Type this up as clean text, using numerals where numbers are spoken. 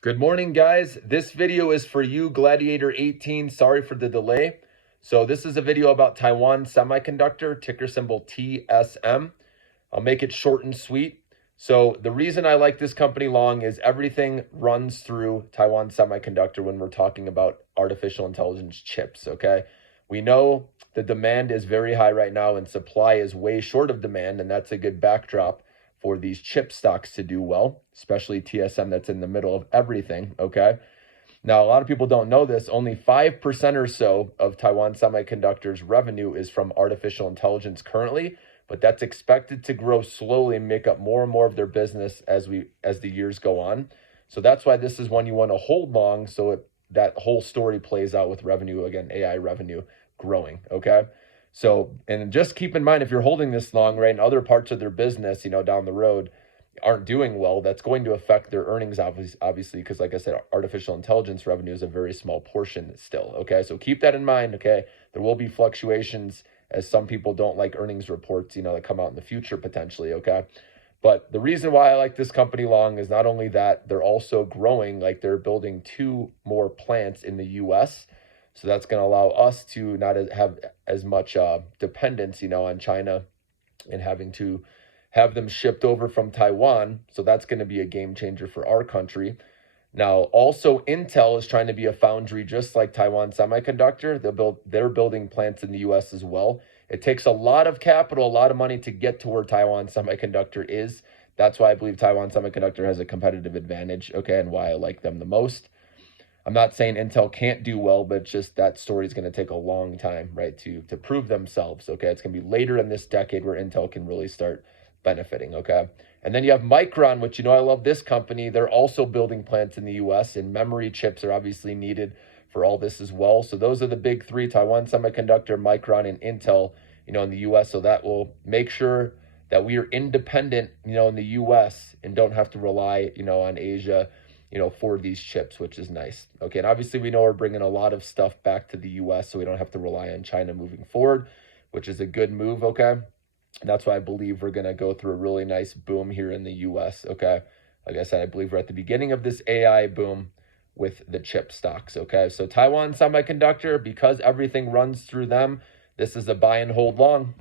Good morning, guys. This video is for you, Gladiator 18. Sorry for the delay. So this is a video about Taiwan Semiconductor, ticker symbol TSM. I'll make it short and sweet. So the reason I like this company long is everything runs through Taiwan Semiconductor when we're talking about artificial intelligence chips, okay? We know the demand is very high right now and supply is way short of demand, and that's a good backdrop for these chip stocks to do well, especially TSM that's in the middle of everything, okay? Now, a lot of people don't know this. Only 5% or so of Taiwan Semiconductor's revenue is from artificial intelligence currently, but that's expected to grow slowly and make up more and more of their business as the years go on. So that's why this is one you want to hold long, so that whole story plays out with revenue, again, AI revenue growing, okay? So, and just keep in mind, if you're holding this long, right, and other parts of their business, down the road aren't doing well, that's going to affect their earnings, obviously, because like I said, artificial intelligence revenue is a very small portion still, okay? So keep that in mind, okay? There will be fluctuations as some people don't like earnings reports, that come out in the future potentially, okay? But the reason why I like this company long is not only that, they're also growing, like they're building 2 more plants in the US. So that's going to allow us to not have as much dependence, on China and having to have them shipped over from Taiwan. So that's going to be a game changer for our country. Now, also Intel is trying to be a foundry just like Taiwan Semiconductor. They're building plants in the US as well. It takes a lot of capital, a lot of money to get to where Taiwan Semiconductor is. That's why I believe Taiwan Semiconductor has a competitive advantage, okay, and why I like them the most. I'm not saying Intel can't do well, but just that story is going to take a long time, right, to prove themselves, okay? It's going to be later in this decade where Intel can really start benefiting, okay? And then you have Micron, which, I love this company. They're also building plants in the US, and memory chips are obviously needed for all this as well. So those are the big 3, Taiwan Semiconductor, Micron, and Intel, in the US. So that will make sure that we are independent, in the US and don't have to rely, on Asia, for these chips, which is nice. Okay, and obviously we know we're bringing a lot of stuff back to the US, so we don't have to rely on China moving forward, which is a good move, okay? And that's why I believe we're going to go through a really nice boom here in the US, okay? Like I said, I believe we're at the beginning of this AI boom with the chip stocks, okay? So Taiwan Semiconductor, because everything runs through them, this is a buy and hold long.